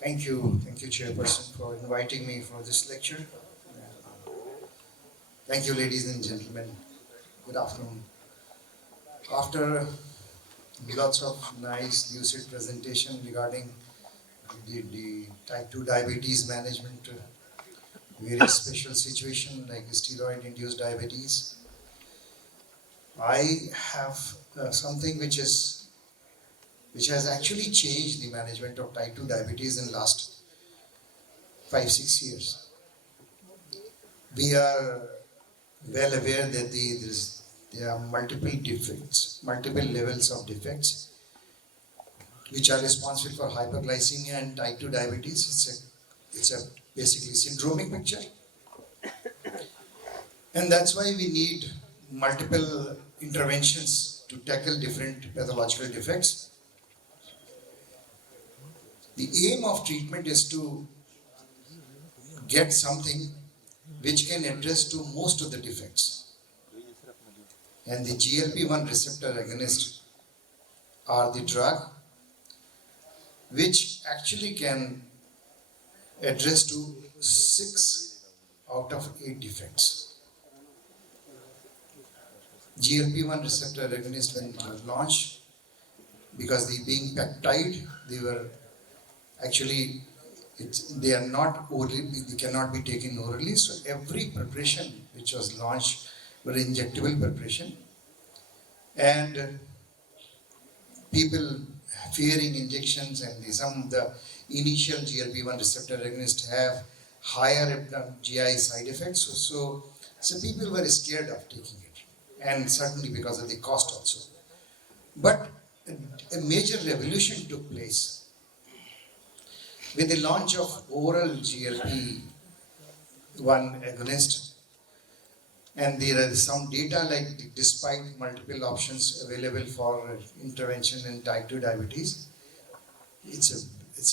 Thank you, Chairperson, for inviting me for this lecture. Thank you, ladies and gentlemen. Good afternoon. After lots of nice, lucid presentation regarding the type 2 diabetes management, various special situation like steroid-induced diabetes, I have something which has actually changed the management of type 2 diabetes in last 5-6 years. We are well aware that there are multiple defects, multiple levels of defects, which are responsible for hyperglycemia and type 2 diabetes. It's a basically syndromic picture, and that's why we need multiple interventions to tackle different pathological defects. The aim of treatment is to get something which can address to most of the defects, and the GLP-1 receptor agonists are the drug which actually can address to 6 out of 8 defects. GLP-1 receptor agonist, when it was launched, because they being peptide, they were actually, they are not orally, they cannot be taken orally. So every preparation which was launched were injectable preparation, and people fearing injections, and some of the initial GLP-1 receptor agonists have higher GI side effects. So people were scared of taking it, and certainly because of the cost also. But a major revolution took place with the launch of oral GLP-1 agonist, and there is some data like despite multiple options available for intervention in type 2 diabetes, it's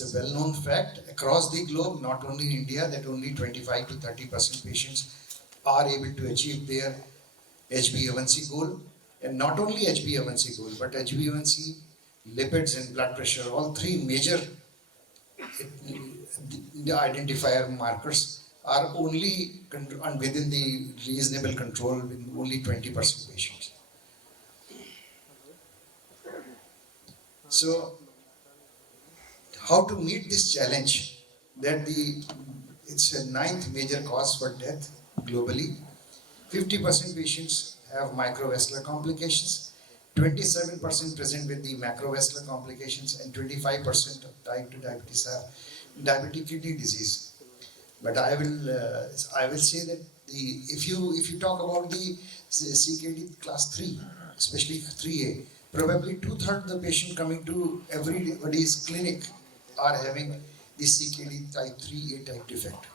a well-known fact across the globe, not only in India, that only 25 to 30% patients are able to achieve their HbA1c goal, and not only HbA1c goal, but HbA1c, lipids, and blood pressure, all three major the identifier markers are only within the reasonable control with only 20% patients. So, how to meet this challenge? That it's a 9th major cause for death globally. 50% patients have microvascular complications, 27% present with the macrovascular complications, and 25% of type 2 diabetes have diabetic kidney disease. But I will say that if you talk about the CKD class 3, especially 3A, probably 2/3 of the patient coming to everybody's clinic are having the CKD type 3A type defect.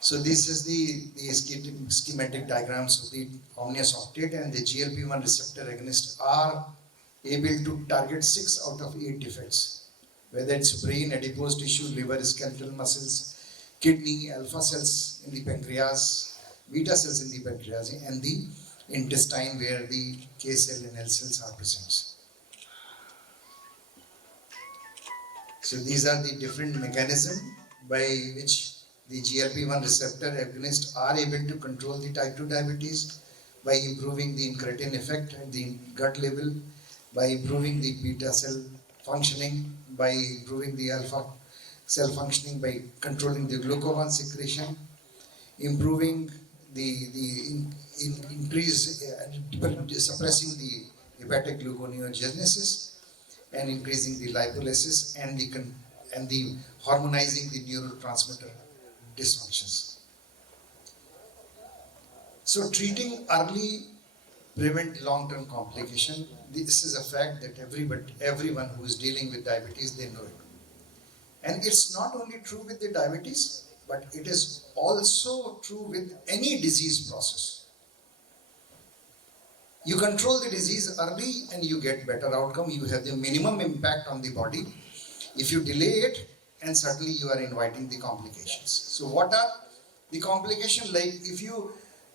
So this is the schematic diagrams of the omnious octet, and the GLP-1 receptor agonists are able to target 6 out of 8 defects, whether it's brain, adipose tissue, liver, skeletal muscles, kidney, alpha cells in the pancreas, beta cells in the pancreas, and the intestine where the K cell and L cells are present. So these are the different mechanisms by which the GLP-1 receptor agonists are able to control the type 2 diabetes by improving the incretin effect at the gut level, by improving the beta cell functioning, by improving the alpha cell functioning, by controlling the glucagon secretion, improving suppressing the hepatic gluconeogenesis, and increasing the lipolysis, and the harmonizing the neurotransmitter dysfunctions. So treating early prevent long-term complication. This is a fact that everyone who is dealing with diabetes, they know it. And it's not only true with the diabetes, but it is also true with any disease process. You control the disease early and you get better outcome. You have the minimum impact on the body. If you delay it, and certainly you are inviting the complications. So what are the complications? Like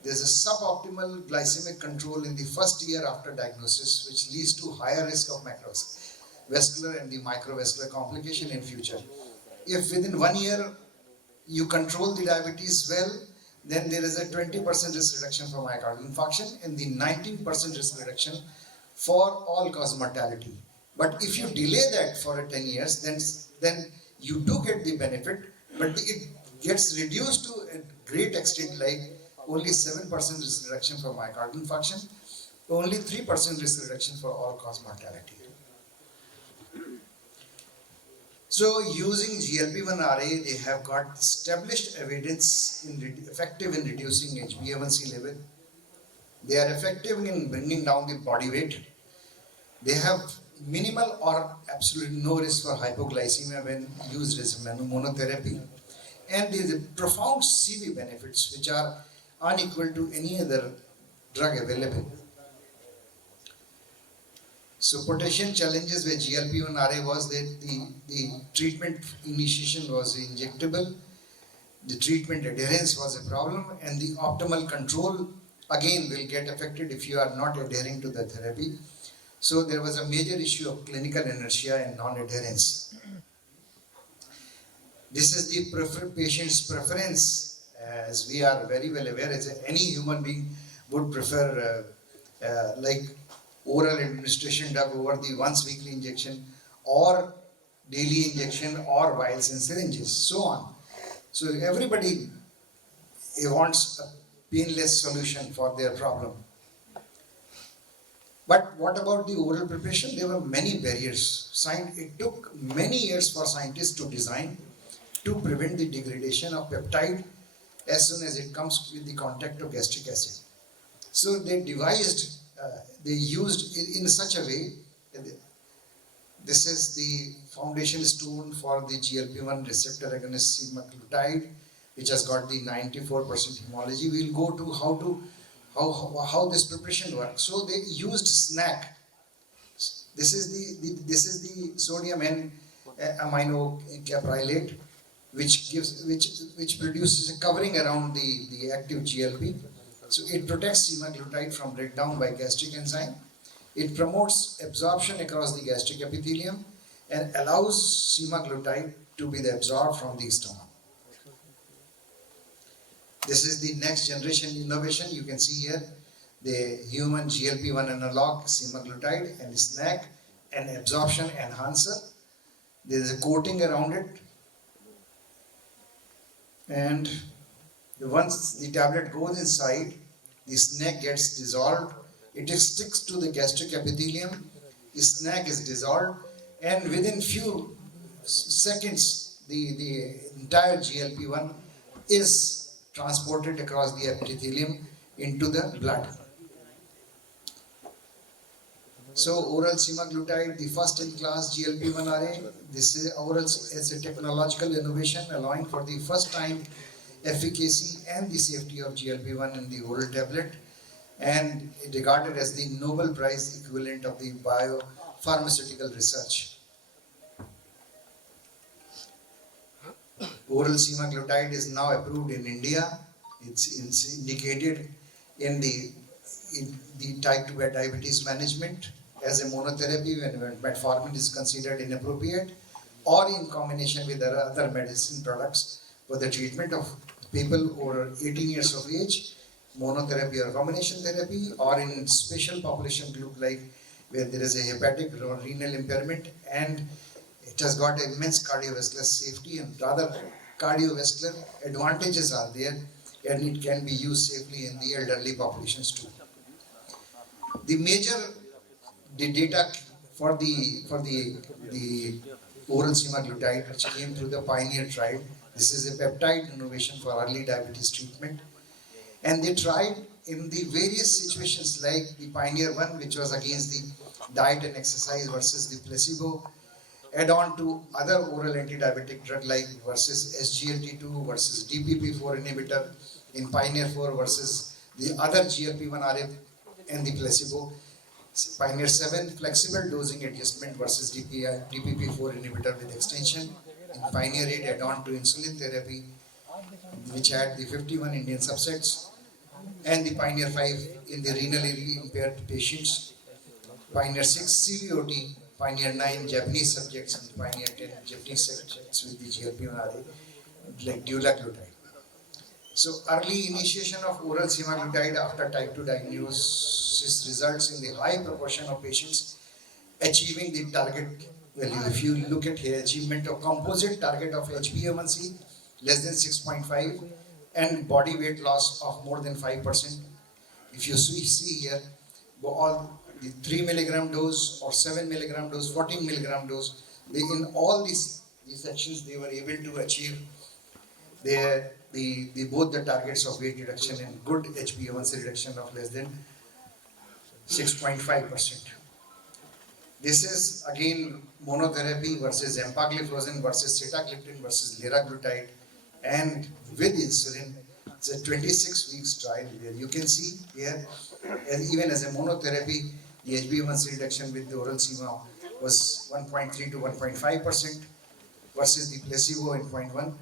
there's a suboptimal glycemic control in the first year after diagnosis, which leads to higher risk of vascular and the microvascular complication in future. If within 1 year you control the diabetes well, then there is a 20% risk reduction for myocardial infarction and the 19% risk reduction for all-cause mortality. But if you delay that for 10 years, then you do get the benefit, but it gets reduced to a great extent, like only 7% risk reduction for myocardial infarction, only 3% risk reduction for all-cause mortality. So using GLP-1RA, they have got established evidence effective in reducing HbA1c level. They are effective in bringing down the body weight. They have minimal or absolutely no risk for hypoglycemia when used as monotherapy. And there is profound CV benefits which are unequal to any other drug available. So potential challenges with GLP-1RA was that the treatment initiation was injectable, the treatment adherence was a problem, and the optimal control again will get affected if you are not adhering to the therapy. So there was a major issue of clinical inertia and non-adherence. This is the patient's preference, as we are very well aware, as any human being would prefer like oral administration drug over the once weekly injection or daily injection or vials and syringes, so on. So everybody wants a painless solution for their problem. But what about the oral preparation? There were many barriers. It took many years for scientists to design to prevent the degradation of peptide as soon as it comes with the contact of gastric acid. So they devised, they used in such a way, this is the foundation stone for the GLP-1 receptor agonist semaglutide, which has got the 94% homology. We'll go to how this preparation works. So they used snack. This is the sodium and amino caprylate, which produces a covering around the active GLP. So it protects semaglutide from breakdown by gastric enzyme. It promotes absorption across the gastric epithelium and allows semaglutide to be absorbed from the stomach. This is the next generation innovation. You can see here the human GLP-1 analog semaglutide and snack and absorption enhancer. There is a coating around it, and once the tablet goes inside, the snack gets dissolved. It sticks to the gastric epithelium. The snack is dissolved, and within few seconds, the entire GLP-1 is transported across the epithelium into the blood. So oral semaglutide, the first in class GLP-1RA, this is oral as a technological innovation allowing for the first time efficacy and the safety of GLP-1 in the oral tablet, and regarded as the Nobel Prize equivalent of the biopharmaceutical research. Oral semaglutide is now approved in India. It's indicated in the type 2 diabetes management as a monotherapy when metformin is considered inappropriate, or in combination with other medicine products for the treatment of people over 18 years of age, monotherapy or combination therapy, or in special population group like where there is a hepatic or renal impairment and it has got immense cardiovascular safety and rather cardiovascular advantages are there, and it can be used safely in the elderly populations too. The data for the oral semaglutide which came through the Pioneer trial. This is a peptide innovation for early diabetes treatment, and they tried in the various situations like the Pioneer 1, which was against the diet and exercise versus the placebo, add on to other oral anti-diabetic drug like versus SGLT2 versus DPP4 inhibitor in Pioneer 4 versus the other GLP-1RA and the placebo. Pioneer 7, flexible dosing adjustment versus DPP4 inhibitor with extension. In Pioneer 8, add on to insulin therapy, which had the 51 Indian subsets, and the Pioneer 5 in the renally impaired patients. Pioneer 6, CVOT, Pioneer 9 Japanese subjects and Pioneer 10 Japanese subjects with the GLP-1 like dulaglutide. So early initiation of oral semaglutide after type 2 diagnosis results in the high proportion of patients achieving the target value. If you look at here, achievement of composite target of HbA1c less than 6.5 and body weight loss of more than 5%. If you see here, all the 3 milligram dose or 7 milligram dose, 14 milligram dose, in all these sections they were able to achieve both the targets of weight reduction and good HbA1c reduction of less than 6.5%. This is again monotherapy versus empagliflozin versus sitagliptin versus liraglutide and with insulin. It's a 26 weeks trial where you can see here, and even as a monotherapy, the HbA1c reduction with the oral sema was 1.3 to 1.5% versus the placebo in 0.1.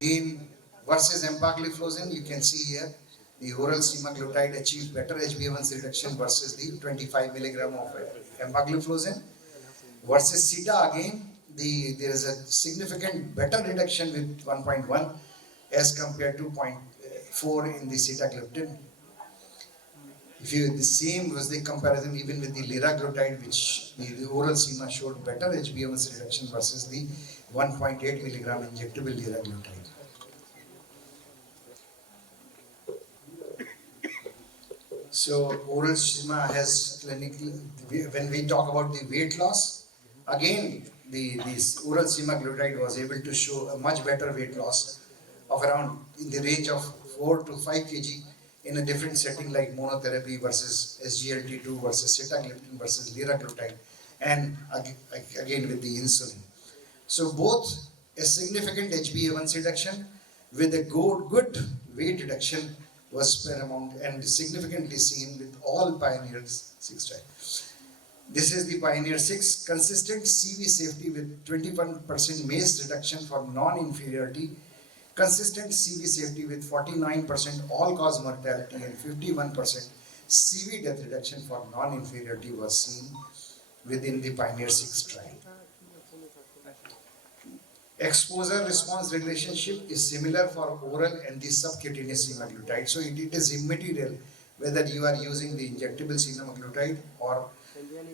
Again, versus empagliflozin, you can see here the oral semaglutide achieved better HbA1c reduction versus the 25 milligram of empagliflozin. Versus sita again, there is a significant better reduction with 1.1 as compared to 0.4 in the sitagliptin. If you the same was the comparison even with the liraglutide, which the oral sema showed better HbA1c reduction versus the 1.8 milligram injectable liraglutide. So oral sema has clinically, when we talk about the weight loss, again this oral semaglutide was able to show a much better weight loss of around in the range of 4 to 5 kg in a different setting like monotherapy versus SGLT2 versus sitagliptin versus liraglutide, and again with the insulin. So both a significant HbA1c reduction with a good weight reduction was paramount and significantly seen with all Pioneer 6 trials. This is the Pioneer 6 consistent CV safety with 21% MACE reduction for non-inferiority, consistent CV safety with 49% all-cause mortality and 51% CV death reduction for non-inferiority was seen within the Pioneer 6 trial. Exposure response relationship is similar for oral and the subcutaneous semaglutide. So it is immaterial whether you are using the injectable semaglutide or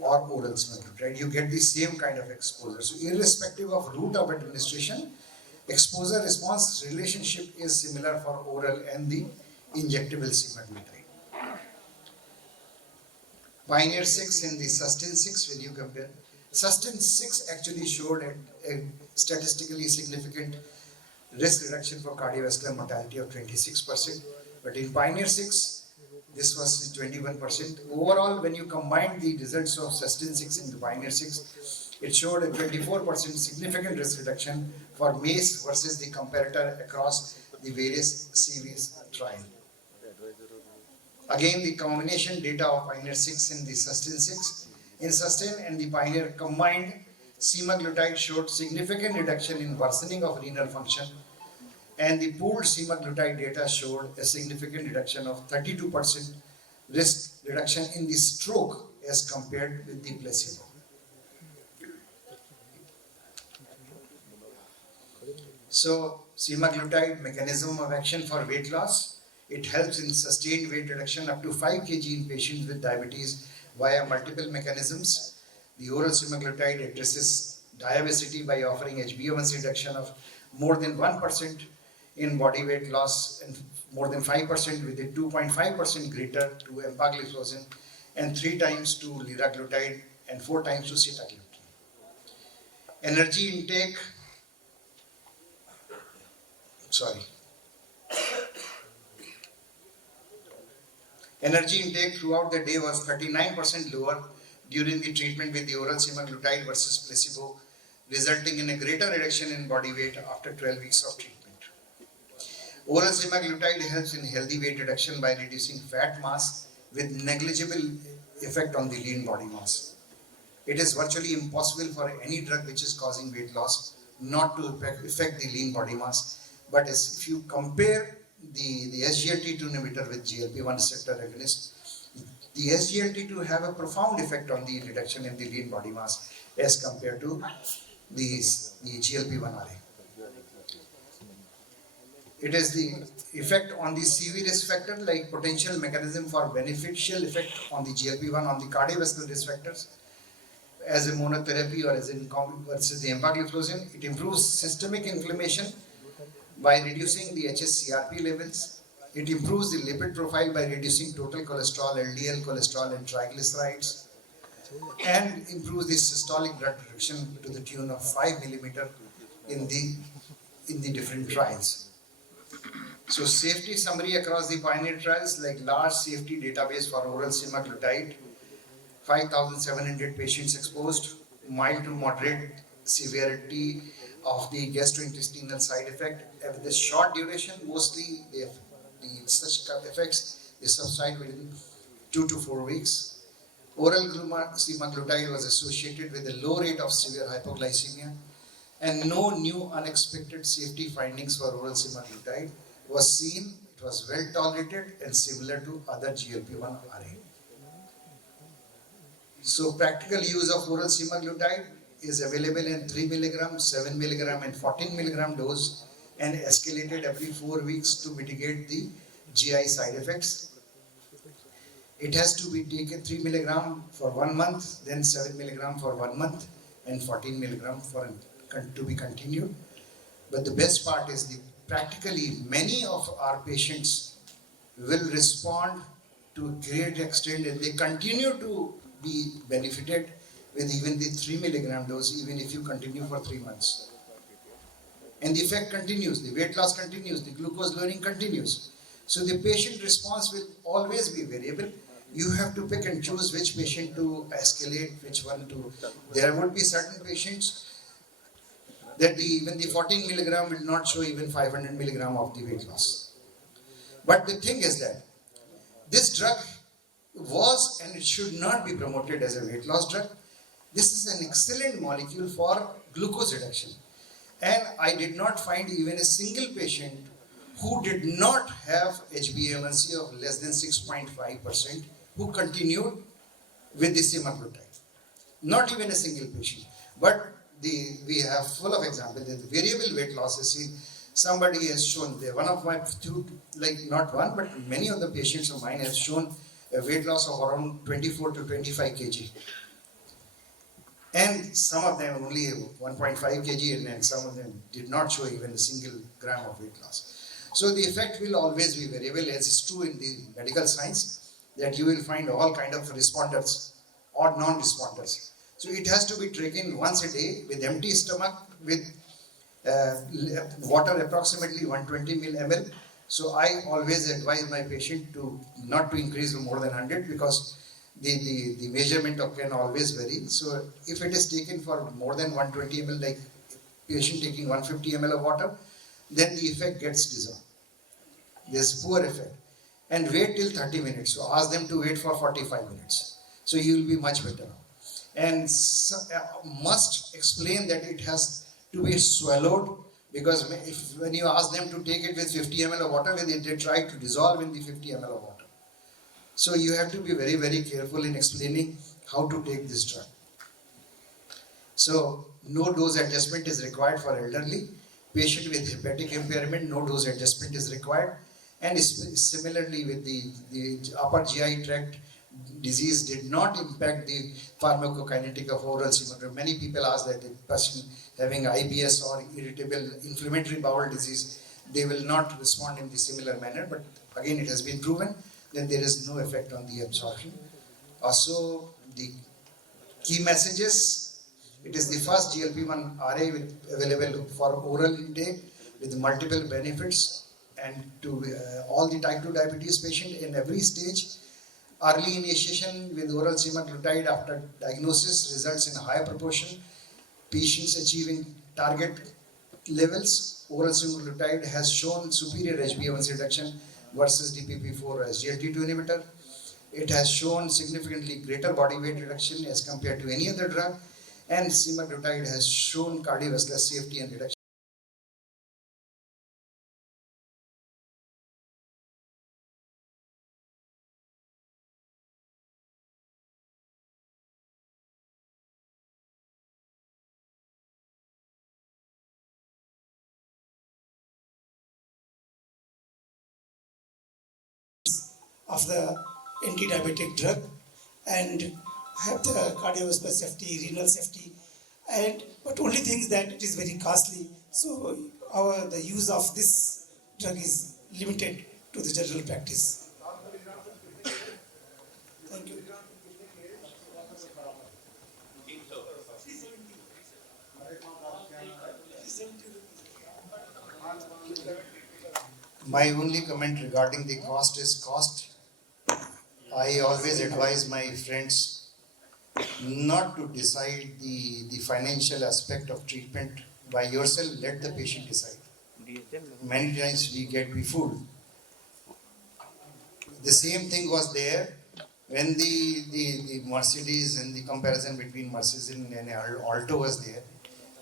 oral semaglutide. You get the same kind of exposure. So irrespective of route of administration, exposure response relationship is similar for oral and the injectable semaglutide. Pioneer 6 and the Sustain 6, when you compare, Sustain 6 actually showed a statistically significant risk reduction for cardiovascular mortality of 26%, but in Pioneer 6, this was 21%. Overall, when you combine the results of Sustain 6 and the Pioneer 6, it showed a 24% significant risk reduction for MACE versus the comparator across the various series trial. Again, the combination data of Pioneer 6 and the Sustain 6. In Sustain and the Pioneer combined, semaglutide showed significant reduction in worsening of renal function, and the pooled semaglutide data showed a significant reduction of 32% risk reduction in the stroke as compared with the placebo. So, semaglutide mechanism of action for weight loss, it helps in sustained weight reduction up to 5 kg in patients with diabetes via multiple mechanisms. The oral semaglutide addresses diabesity by offering HbA1c reduction of more than 1% in body weight loss and more than 5% with a 2.5% greater to empagliflozin and 3 times to liraglutide and 4 times to sitagliptin. Energy intake, Energy intake throughout the day was 39% lower during the treatment with the oral semaglutide versus placebo, resulting in a greater reduction in body weight after 12 weeks of treatment. Oral semaglutide helps in healthy weight reduction by reducing fat mass with negligible effect on the lean body mass. It is virtually impossible for any drug which is causing weight loss not to affect the lean body mass. But if you compare the SGLT2 inhibitor with GLP-1 receptor agonist, the SGLT2 have a profound effect on the reduction in the lean body mass as compared to the GLP-1 RA. It is the effect on the CV risk factor, like potential mechanism for beneficial effect on the GLP-1 on the cardiovascular risk factors as a monotherapy or as in versus the empagliflozin. It improves systemic inflammation by reducing the HSCRP levels. It improves the lipid profile by reducing total cholesterol, LDL cholesterol and triglycerides, and improves the systolic blood reduction to the tune of 5 millimeter in the different trials. So safety summary across the pioneer trials, like large safety database for oral semaglutide, 5,700 patients exposed, mild to moderate severity of the gastrointestinal side effect. With this short duration, mostly such effects is subside within 2 to 4 weeks. Oral semaglutide was associated with a low rate of severe hypoglycemia, and no new unexpected safety findings for oral semaglutide was seen. It was well tolerated and similar to other GLP-1 RA. So practical use of oral semaglutide is available in 3 milligram, 7 milligram and 14 milligram dose, and escalated every 4 weeks to mitigate the GI side effects. It has to be taken 3 milligram for 1 month, then 7 milligram for 1 month, and 14 milligram to be continued. But the best part is practically many of our patients will respond to a great extent, and they continue to be benefited with even the 3 milligram dose, even if you continue for 3 months. And the effect continues, the weight loss continues, the glucose lowering continues. So the patient response will always be variable. You have to pick and choose which patient to escalate, which one to. There would be certain patients that even the 14 milligram will not show even 500 milligram of the weight loss. But the thing is that this drug was and it should not be promoted as a weight loss drug. This is an excellent molecule for glucose reduction. And I did not find even a single patient who did not have HbA1c of less than 6.5% who continued with the semaglutide. Not even a single patient. But we have full of examples. The variable weight loss is somebody has shown, one of my two, like not one, but many of the patients of mine have shown a weight loss of around 24 to 25 kg. And some of them only 1.5 kg, and some of them did not show even a single gram of weight loss. So the effect will always be variable, as is true in the medical science, that you will find all kind of responders or non-responders. So it has to be taken once a day with empty stomach, with water approximately 120 ml. So I always advise my patient to not to increase more than 100, because the measurement of can always vary. So if it is taken for more than 120 ml, like patient taking 150 ml of water, then the effect gets dissolved. There's poor effect. And wait till 30 minutes. So ask them to wait for 45 minutes. So you will be much better. And must explain that it has to be swallowed, because when you ask them to take it with 50 ml of water, they try to dissolve in the 50 ml of water. So you have to be very, very careful in explaining how to take this drug. So no dose adjustment is required for elderly. Patient with hepatic impairment, no dose adjustment is required. And similarly with the upper GI tract disease did not impact the pharmacokinetic of oral semaglutide. Many people ask that the person having IBS or irritable inflammatory bowel disease, they will not respond in the similar manner, but again it has been proven that there is no effect on the absorption. Also, the key messages: it is the first GLP-1 RA available for oral intake with multiple benefits, and to all the type 2 diabetes patient in every stage. Early initiation with oral semaglutide after diagnosis results in a higher proportion patients achieving target levels. Oral semaglutide has shown superior HbA1c reduction versus DPP-4 as SGLT2 inhibitor. It has shown significantly greater body weight reduction as compared to any other drug, and semaglutide has shown cardiovascular safety and reduction. of the anti-diabetic drug and have the cardiovascular safety, renal safety, and but only thing is that it is very costly. So the use of this drug is limited to the general practice. Thank you. My only comment regarding the cost is cost. I always advise my friends not to decide the financial aspect of treatment by yourself, let the patient decide. Many times we get fooled. The same thing was there when the Mercedes and the comparison between Mercedes and Alto was there.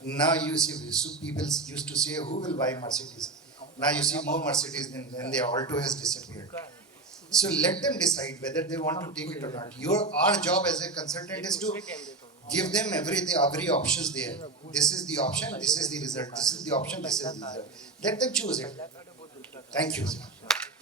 Now you see, so people used to say, who will buy Mercedes? Now you see more Mercedes than the Alto has disappeared. So let them decide whether they want to take it or not. Our job as a consultant is to give them every options there. This is the option, this is the result. This is the option, this is the result. Let them choose it. Thank you.